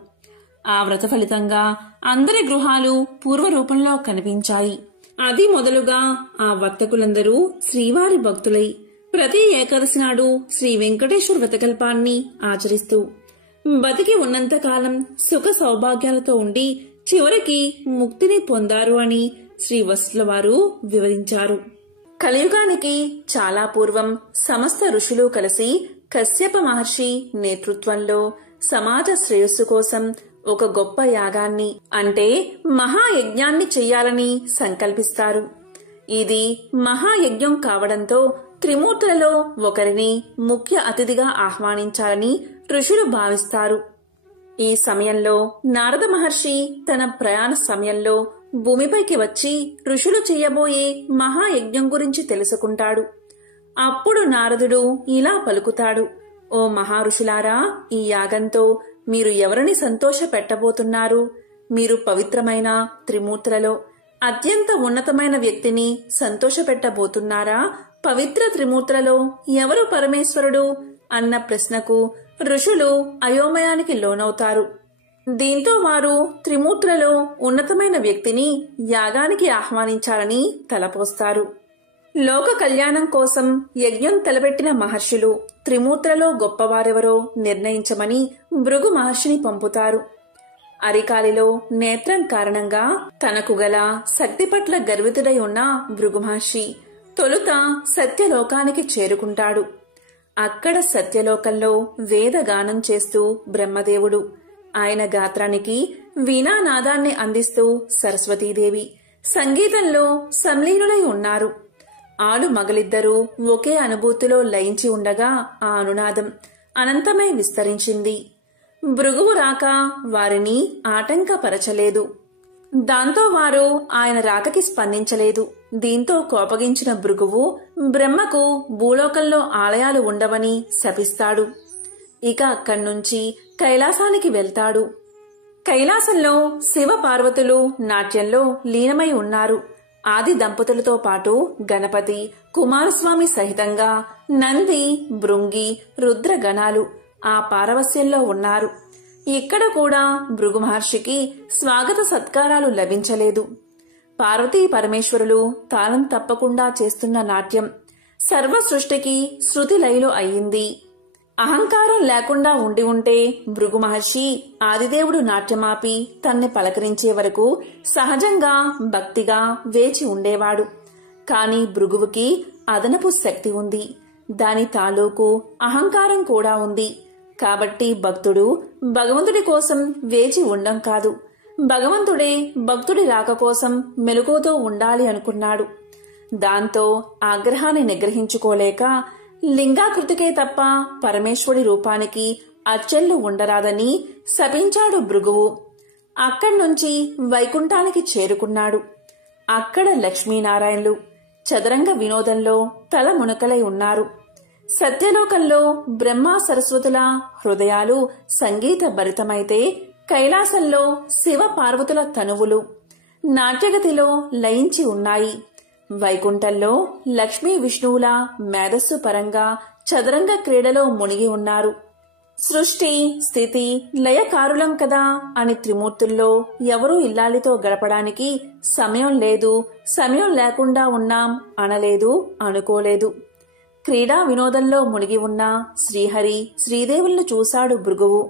ఆ వ్రత ఫలితంగా అందరి గృహాలు పూర్వరూపంలో కనిపించాయి. అది మొదలుగా ఆ వర్తకులందరూ శ్రీవారి భక్తులై ప్రతి ఏకాదశి నాడు శ్రీ వెంకటేశ్వర వ్రతకల్పాన్ని ఆచరిస్తూ బతికి ఉన్నంతకాలం సుఖ సౌభాగ్యాలతో ఉండి చివరికి ముక్తిని పొందారు అని శ్రీ వసుల వారు వివరించారు. కలియుగానికి చాలా పూర్వం సమస్త ఋషులు కలిసి కశ్యప మహర్షి నేతృత్వంలో సమాజ శ్రేయస్సు కోసం ఒక గొప్ప యాగాన్ని అంటే మహాయజ్ఞాన్ని చెయ్యాలని సంకల్పిస్తారు. ఇది మహాయజ్ఞం కావడంతో త్రిమూర్తులలో ఒకరిని ముఖ్య అతిథిగా ఆహ్వానించాలని ఋషులు భావిస్తారు. ఈ సమయంలో నారద మహర్షి తన ప్రయాణ సమయంలో భూమిపైకి వచ్చి ఋషులు చెయ్యబోయే మహాయజ్ఞం గురించి తెలుసుకుంటాడు. అప్పుడు నారదుడు ఇలా పలుకుతాడు, ఓ మహారుషులారా, ఈ యాగంతో మీరు ఎవరిని సంతోష పెట్టబోతున్నారు? మీరు పవిత్రమైన త్రిమూర్తులలో అత్యంత ఉన్నతమైన వ్యక్తిని సంతోష పెట్టబోతున్నారా? పవిత్ర త్రిమూర్తులలో ఎవరు పరమేశ్వరుడు అన్న ప్రశ్నకు ఋషులు అయోమయానికి లోనవుతారు. దీంతో వారు త్రిమూర్తులలో ఉన్నతమైన వ్యక్తిని యాగానికి ఆహ్వానించాలని తలపోస్తారు. లోక కళ్యాణం కోసం యజ్ఞం తలపెట్టిన మహర్షులు త్రిమూర్తులలో గొప్పవారెవరో నిర్ణయించమని భృగు మహర్షిని పంపుతారు. అరికాలిలో నేత్రం కారణంగా తనకు గల శక్తి పట్ల గర్వితుడై ఉన్న భృగు మహర్షి తొలుత సత్యలోకానికి చేరుకుంటాడు. అక్కడ సత్యలోకంలో వేదగానం చేస్తూ బ్రహ్మదేవుడు, ఆయన గాత్రానికి వీణానాదాన్ని అందిస్తూ సరస్వతీదేవి సంగీతంలో సంలీనులై ఉన్నారు. ఆలు మగలిద్దరూ ఒకే అనుభూతిలో లయించి ఉండగా ఆ అనునాదం అనంతమై విస్తరించింది. భృగువు రాక వారిని ఆటంకపరచలేదు. దాంతో వారు ఆయన రాకకి స్పందించలేదు. దీంతో కోపగించిన భృగువు బ్రహ్మకు భూలోకంలో ఆలయాలు ఉండవని శపిస్తాడు. ఇక అక్కడ్నుంచి కైలాసానికి వెళ్తాడు. కైలాసంలో శివ పార్వతులు నాట్యంలో లీనమై ఉన్నారు. ఆది దంపతులతో పాటు గణపతి, కుమారస్వామి సహితంగా నంది, భృంగి, రుద్రగణాలు ఆ పారవస్యంలో ఉన్నారు. ఇక్కడ కూడా భృగు మహర్షికి స్వాగత సత్కారాలు లభించలేదు. పార్వతీ పరమేశ్వరులు తాళం తప్పకుండా చేస్తున్న నాట్యం సర్వ సృష్టికి శృతి లయలో అయ్యింది. అహంకారం లేకుండా ఉండి ఉంటే భృగు మహర్షి ఆదిదేవుడు నాట్యమాపి తన్ని పలకరించే వరకు సహజంగా భక్తిగా వేచి ఉండేవాడు. కాని భృగువుకి అదనపు శక్తి ఉంది. దాని తాలూకు అహంకారం కూడా ఉంది. కాబట్టి భక్తుడు భగవంతుడి కోసం వేచి ఉండం కాదు, భగవంతుడే భక్తుడి రాక కోసం మెలకువతో ఉండాలి అనుకున్నాడు. దాంతో ఆగ్రహాన్ని నిగ్రహించుకోలేక లింగాకృతికే తప్ప పరమేశ్వరుడి రూపానికి అచ్చెళ్ళు ఉండరాదని శపించాడు భృగువు. అక్కడ్నుంచి వైకుంఠానికి చేరుకున్నాడు. అక్కడ లక్ష్మీనారాయణులు చదరంగ వినోదంలో తల మునకలై ఉన్నారు. సత్యలోకంలో బ్రహ్మ సరస్వతుల హృదయాలు సంగీత భరితమైతే కైలాసంలో శివ పార్వతుల తనువులు నాట్యగతిలో లయించి ఉన్నాయి. వైకుంఠంలో లక్ష్మీ విష్ణువుల మేధస్సు పరంగా చదరంగ క్రీడలో మునిగి ఉన్నారు. సృష్టి స్థితి లయకారులం కదా అని త్రిమూర్తుల్లో ఎవరూ ఇల్లాలితో గడపడానికి సమయం లేదు, సమయం లేకుండా ఉన్నాం అనలేదు, అనుకోలేదు. క్రీడా వినోదంలో మునిగి ఉన్న శ్రీహరి శ్రీదేవులను చూశాడు భృగువు.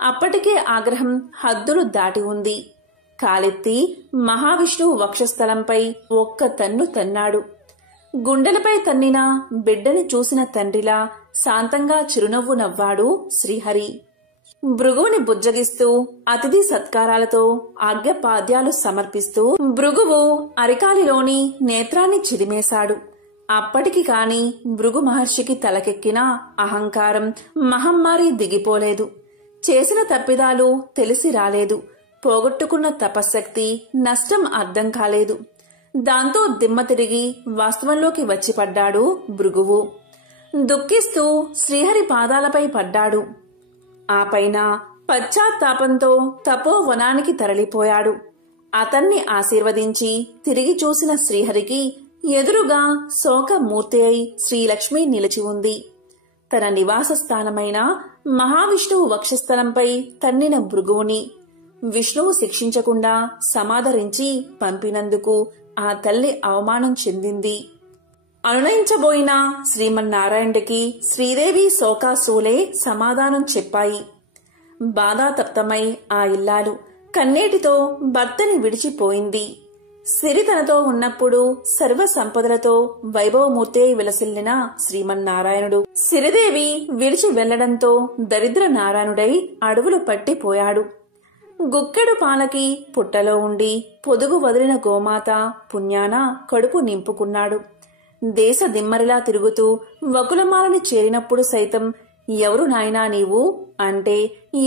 అప్పటికే ఆగ్రహం హద్దులు దాటి ఉంది. కాలెత్తి మహావిష్ణువు వక్షస్థలంపై ఒక్క తన్ను తన్నాడు. గుండెలపై తన్నిన బిడ్డని చూసిన తండ్రిలా శాంతంగా చిరునవ్వు నవ్వాడు శ్రీహరి. భృగువుని బుజ్జగిస్తూ అతిథి సత్కారాలతో ఆజ్ఞపాద్యాలు సమర్పిస్తూ భృగువు అరికాలిలోని నేత్రాన్ని చిదిమేశాడు. అప్పటికి కాని భృగు మహర్షికి తలకెక్కిన అహంకారం మహమ్మారి దిగిపోలేదు. చేసిన తప్పిదాలు తెలిసి రాలేదు. పోగొట్టుకున్న తపశ్శక్తి నష్టం అర్థం కాలేదు. దాంతో దిమ్మ తిరిగి వాస్తవంలోకి వచ్చి పడ్డాడు భృగువు. దుఃఖిస్తూ శ్రీహరి పాదాలపై పడ్డాడు. ఆ పైన పశ్చాత్తాపంతో తపోవనానికి తరలిపోయాడు. అతన్ని ఆశీర్వదించి తిరిగి చూసిన శ్రీహరికి ఎదురుగా శోకమూర్తి అయి శ్రీలక్ష్మి నిలిచి ఉంది. తన నివాస స్థానమైన మహావిష్ణువు వక్షస్థలంపై తన్నిన భృగువుని విష్ణువు శిక్షించకుండా సమాదరించి పంపినందుకు ఆ తల్లి అవమానం చెందింది. అనునయించబోయిన శ్రీమన్నారాయణుడికి శ్రీదేవి శోకాసూలే సమాధానం చెప్పాయి. బాధాతప్తమై ఆ ఇల్లాలు కన్నీటితో భర్తని విడిచిపోయింది. సిరి తనతో ఉన్నప్పుడు సర్వ సంపదలతో వైభవమూర్తే విలసిల్లిన శ్రీమన్నారాయణుడు సిరిదేవి విడిచి వెళ్లడంతో దరిద్ర నారాయణుడై అడవులు పట్టిపోయాడు. గుక్కెడు పాలకి పుట్టలో ఉండి పొదుగు వదిలిన గోమాత పుణ్యాన కడుపు నింపుకున్నాడు. దేశ దిమ్మరిలా తిరుగుతూ వకులమాలని చేరినప్పుడు సైతం ఎవరు నాయనా నీవు అంటే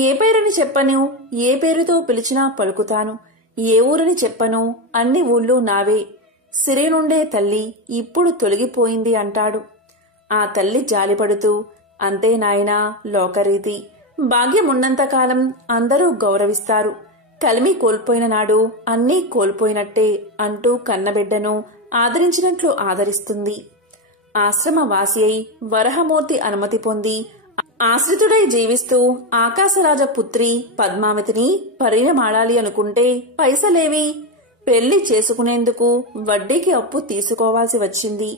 ఏ పేరుని చెప్పను, ఏ పేరుతో పిలిచినా పలుకుతాను, ఏ ఊరని చెప్పను, అన్ని ఊళ్ళు నావే, సిరి నుండే తల్లి ఇప్పుడు తొలగిపోయింది అంటాడు. ఆ తల్లి జాలిపడుతూ అంతే నాయనా లోకరీతి, భాగ్యమున్నంతకాలం అందరూ గౌరవిస్తారు, కలిమి కోల్పోయిన నాడు అన్నీ కోల్పోయినట్టే అంటూ కన్నబిడ్డను ఆదరించినట్లు ఆదరిస్తుంది. ఆశ్రమవాసి అయి వరహమూర్తి అనుమతి పొంది ఆశ్రితుడై జీవిస్తూ ఆకాశరాజ పుత్రి పద్మావతిని పరిణమాడాలి అనుకుంటే పైసలేవి, పెళ్లి చేసుకునేందుకు వడ్డీకి అప్పు తీసుకోవాల్సి వచ్చింది.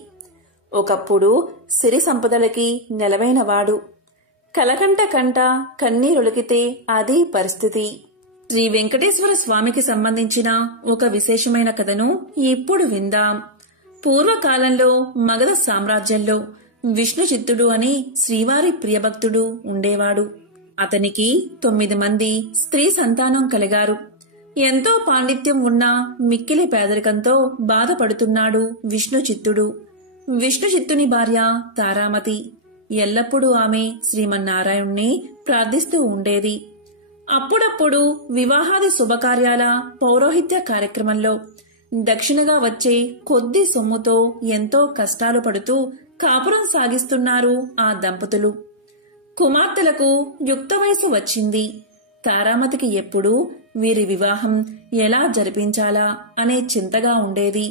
ఒకప్పుడు సిరి సంపదలకి నెలవైనవాడు. కలకంట కంట కన్నీరొలికితే అది పరిస్థితి. శ్రీ వెంకటేశ్వర స్వామికి సంబంధించిన ఒక విశేషమైన కథను ఇప్పుడు విందాం. పూర్వకాలంలో మగధ సామ్రాజ్యంలో విష్ణు చిత్తుడు అని శ్రీవారి ప్రియభక్తుడు ఉండేవాడు. అతనికి 9 మంది స్త్రీ సంతానం కలిగారు. ఎంతో పాండిత్యం ఉన్న మిక్కిలి పేదరికంతో బాధపడుతున్నాడు విష్ణు చిత్తుడు. విష్ణు చిత్తుని భార్య తారామతి. ఎల్లప్పుడూ ఆమె శ్రీమన్నారాయణ్ణి ప్రార్థిస్తూ ఉండేది. అప్పుడప్పుడు వివాహాది శుభకార్యాల పౌరోహిత్య కార్యక్రమంలో దక్షిణగా వచ్చే కొద్ది సొమ్ముతో ఎంతో కష్టాలు పడుతూ కాపురం సాగిస్తున్నారు ఆ దంపతులు. కుమార్తెలకు యుక్త వయసు వచ్చింది. తారామతికి ఎప్పుడూ వీరి వివాహం ఎలా జరిపించాలా అనే చింతగా ఉండేది.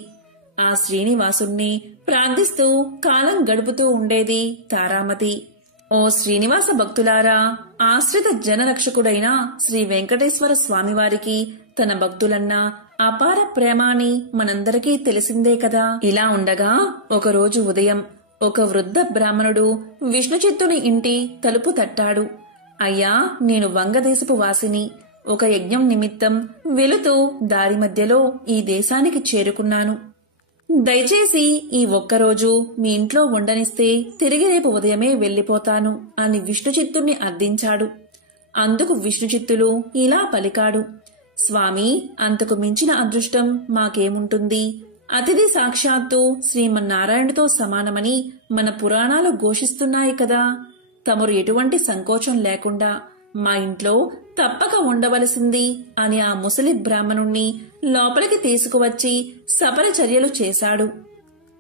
ఆ శ్రీనివాసుణ్ణి ప్రార్థిస్తూ కాలం గడుపుతూ ఉండేది తారామతి. ఓ శ్రీనివాస భక్తులారా, ఆశ్రిత జనరక్షకుడైన శ్రీ వెంకటేశ్వర స్వామివారికి తన భక్తులన్నా అపార ప్రేమాని మనందరికీ తెలిసిందే కదా. ఇలా ఉండగా ఒకరోజు ఉదయం ఒక వృద్ధ బ్రాహ్మణుడు విష్ణుచిత్తుని ఇంటి తలుపు తట్టాడు. అయ్యా, నేను వంగదేశపు వాసిని. ఒక యజ్ఞం నిమిత్తం వెళుతూ దారి మధ్యలో ఈ దేశానికి చేరుకున్నాను. దయచేసి ఈ ఒక్కరోజు మీ ఇంట్లో ఉండనిస్తే తిరిగి రేపు ఉదయమే వెళ్లిపోతాను అని విష్ణుచిత్తుణ్ణి అర్థించాడు. అందుకు విష్ణుచిత్తులు ఇలా పలికాడు. స్వామి, అంతకు మించిన అదృష్టం మాకేముంటుంది? అతిథి సాక్షాత్తు శ్రీమన్నారాయణుడితో సమానమని మన పురాణాలు ఘోషిస్తున్నాయి కదా. తమరు ఎటువంటి సంకోచం లేకుండా మా ఇంట్లో తప్పక ఉండవలసింది అని ఆ ముసలి బ్రాహ్మణుణ్ణి లోపలికి తీసుకువచ్చి సపరి చర్యలు చేశాడు.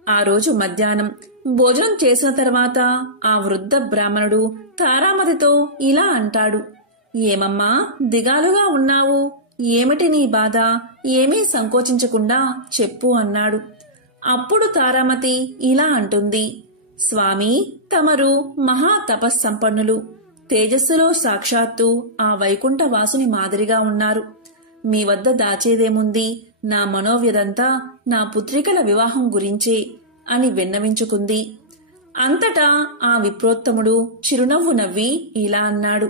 ఆ రోజు మధ్యాహ్నం భోజనం చేసిన తర్వాత ఆ వృద్ధ బ్రాహ్మణుడు తారామతితో ఇలా అంటాడు. ఏమమ్మా, దిగాలుగా ఉన్నావు? ఏమిటి నీ బాధ? ఏమీ సంకోచించకుండా చెప్పు అన్నాడు. అప్పుడు తారామతి ఇలా అంటుంది. స్వామి, తమరు మహా తపస్సంపన్నులు. తేజస్సులో సాక్షాత్తు ఆ వైకుంఠ వాసుని మాదిరిగా ఉన్నారు. మీ వద్ద దాచేదేముంది? నా మనోవ్యదంతా నా పుత్రికల వివాహం గురించే అని విన్నవించుకుంది. అంతటా ఆ విప్రోత్తముడు చిరునవ్వు నవ్వి ఇలా అన్నాడు.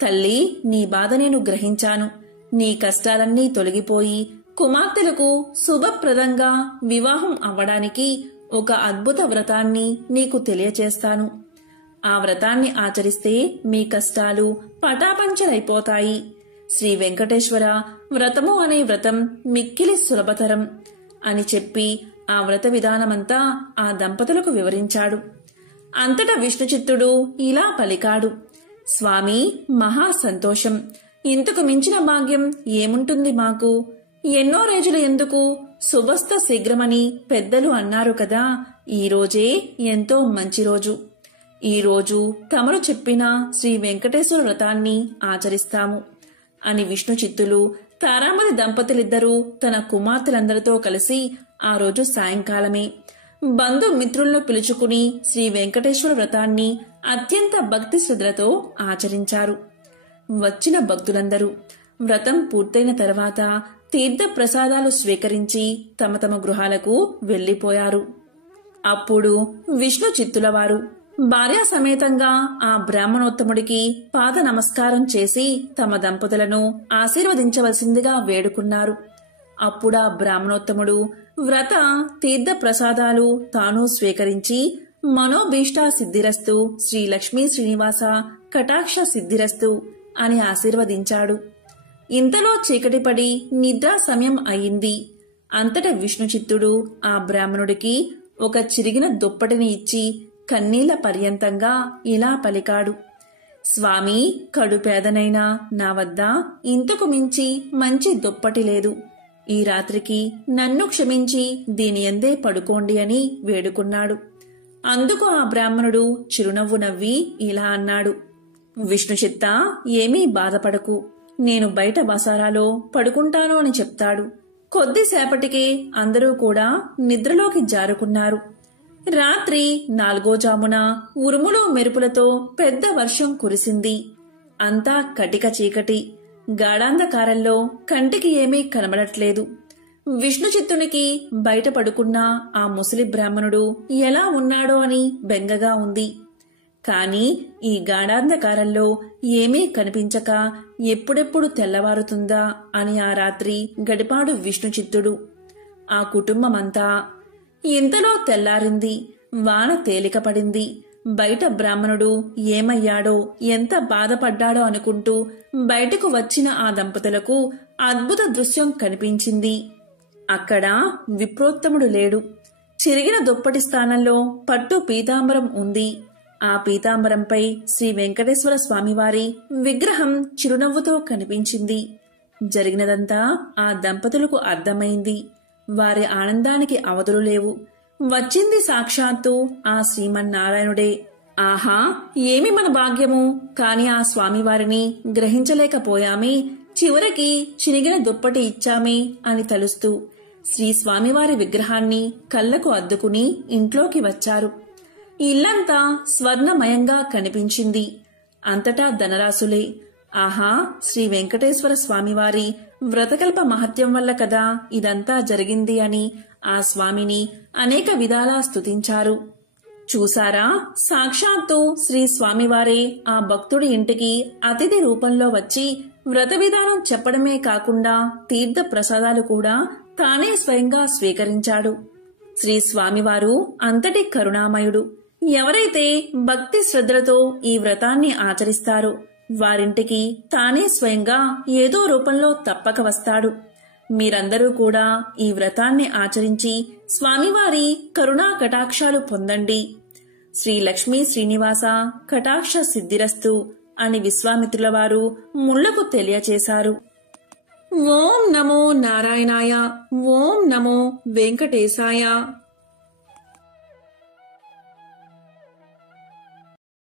తల్లి, నీ బాధ నేను గ్రహించాను. నీ కష్టాలన్నీ తొలగిపోయి కుమార్తెలకు శుభప్రదంగా వివాహం అవ్వడానికి ఒక అద్భుత వ్రతాన్ని నీకు తెలియచేస్తాను. ఆ వ్రతాన్ని ఆచరిస్తే మీ కష్టాలు పటాపంచలైపోతాయి. శ్రీ వెంకటేశ్వర వ్రతము అనే వ్రతం మిక్కిలి సులభతరం అని చెప్పి ఆ వ్రత విధానమంతా ఆ దంపతులకు వివరించాడు. అంతటా విష్ణుచిత్తుడు ఇలా పలికాడు. స్వామి, మహా సంతోషం. ఇంతకు మించిన భాగ్యం ఏముంటుంది మాకు? ఎన్నో రోజులు ఎందుకు, శుభస్థ శీఘ్రమని పెద్దలు అన్నారు కదా. ఈ రోజే ఎంతో మంచి రోజు. ఈ రోజు తమరు చెప్పిన శ్రీ వెంకటేశ్వర వ్రతాన్ని ఆచరిస్తాము అని విష్ణుచిత్తులు తారామతి దంపతులిద్దరూ తన కుమార్తెలందరితో కలిసి ఆ రోజు సాయంకాలమే బంధుమిత్రులను పిలుచుకుని శ్రీ వెంకటేశ్వర వ్రతాన్ని అత్యంత భక్తి శ్రద్ధలతో ఆచరించారు. వచ్చిన భక్తులందరూ వ్రతం పూర్తయిన తర్వాత తీర్థ ప్రసాదాలు స్వీకరించి తమ తమ గృహాలకు వెళ్లిపోయారు. అప్పుడు విష్ణుచిత్తులవారు భార్యా సమేతంగా ఆ బ్రాహ్మణోత్తముడికి పాద నమస్కారం చేసి తమ దంపతులను ఆశీర్వదించవలసిందిగా వేడుకున్నారు. అప్పుడా బ్రాహ్మణోత్తముడు వ్రత తీర్థ ప్రసాదాలు తాను స్వీకరించి మనోభీష్టా సిద్ధిరస్తు, శ్రీ లక్ష్మీ శ్రీనివాస కటాక్ష సిద్ధిరస్తు అని ఆశీర్వదించాడు. ఇంతలో చీకటిపడి నిద్రా సమయం అయింది. అంతట విష్ణుచిత్తుడు ఆ బ్రాహ్మణుడికి ఒక చిరిగిన దుప్పటిని ఇచ్చి కన్నీళ్ల పర్యంతంగా ఇలా పలికాడు. స్వామి, కడుపేదనైనా నా వద్ద ఇంతకు మించి మంచి దుప్పటి లేదు. ఈ రాత్రికి నన్ను క్షమించి దీని యందే పడుకోండి అని వేడుకున్నాడు. అందుకు ఆ బ్రాహ్మణుడు చిరునవ్వు నవ్వి ఇలా అన్నాడు. విష్ణుచిత్త, ఏమీ బాధపడకు. నేను బయట బసారాలో పడుకుంటాను అని చెప్తాడు. కొద్దిసేపటికే అందరూ కూడా నిద్రలోకి జారుకున్నారు. రాత్రి 4వ జామున ఉరుములు మెరుపులతో పెద్ద వర్షం కురిసింది. అంతా కటిక చీకటి. గాఢాంధకారంలో కంటికి ఏమీ కనబడట్లేదు. విష్ణుచిత్తునికి బయట పడుకున్న ఆ ముసలి బ్రాహ్మణుడు ఎలా ఉన్నాడో అని బెంగగా ఉంది. కాని ఈ గాఢాంధకారంలో ఏమీ కనిపించక ఎప్పుడెప్పుడు తెల్లవారుతుందా అని ఆ రాత్రి గడిపాడు విష్ణుచిత్తుడు. ఆ కుటుంబమంతా. ఇంతలో తెల్లారింది. వాన తేలిక పడింది. బయట బ్రాహ్మణుడు ఏమయ్యాడో, ఎంత బాధపడ్డాడో అనుకుంటూ బయటకు వచ్చిన ఆ దంపతులకు అద్భుత దృశ్యం కనిపించింది. అక్కడ విప్రోత్తముడు లేడు. చిరిగిన దుప్పటి స్థానంలో పట్టు పీతాంబరం ఉంది. ఆ పీతాంబరంపై శ్రీ వెంకటేశ్వర స్వామివారి విగ్రహం చిరునవ్వుతో కనిపించింది. జరిగినదంతా ఆ దంపతులకు అర్థమైంది. వారి ఆనందానికి అవధులు లేవు. వచ్చింది సాక్షాత్తు ఆ శ్రీమన్నారాయణుడే. ఆహా, ఏమి మన భాగ్యము! కాని ఆ స్వామివారిని గ్రహించలేకపోయామే. చివరికి చినిగిన దుప్పటి ఇచ్చామే అని తలుస్తూ శ్రీ స్వామివారి విగ్రహాన్ని కళ్లకు అద్దుకుని ఇంట్లోకి వచ్చారు. ఇల్లంతా స్వర్ణమయంగా కనిపించింది. అంతటా ధనరాశులే. ఆహా, శ్రీ వెంకటేశ్వర స్వామివారి వ్రతకల్ప మహత్యం వల్ల కదా ఇదంతా జరిగింది అని ఆ స్వామిని అనేక విధాలా స్తుతించారు. చూసారా, సాక్షాత్తు శ్రీ స్వామివారే ఆ భక్తుడి ఇంటికి అతిథి రూపంలో వచ్చి వ్రత విధానం చెప్పడమే కాకుండా తీర్థ ప్రసాదాలు కూడా తానే స్వయంగా స్వీకరించాడు. శ్రీ స్వామివారు అంతటి కరుణామయుడు. ఎవరైతే భక్తి శ్రద్ధలతో ఈ వ్రతాన్ని ఆచరిస్తారో వారింటికి తానే స్వయంగా ఏదో రూపంలో తప్పక వస్తాడు. మీరందరూ కూడా ఈ వ్రతాన్ని ఆచరించి స్వామివారి కరుణా కటాక్షాలు పొందండి. శ్రీ లక్ష్మీ శ్రీనివాస కటాక్ష సిద్ధిరస్తు అని విశ్వామిత్రుల వారు ముళ్లకు తెలియచేశారు. ఓం నమో నారాయణాయ. ఓం నమో వెంకటేశాయ.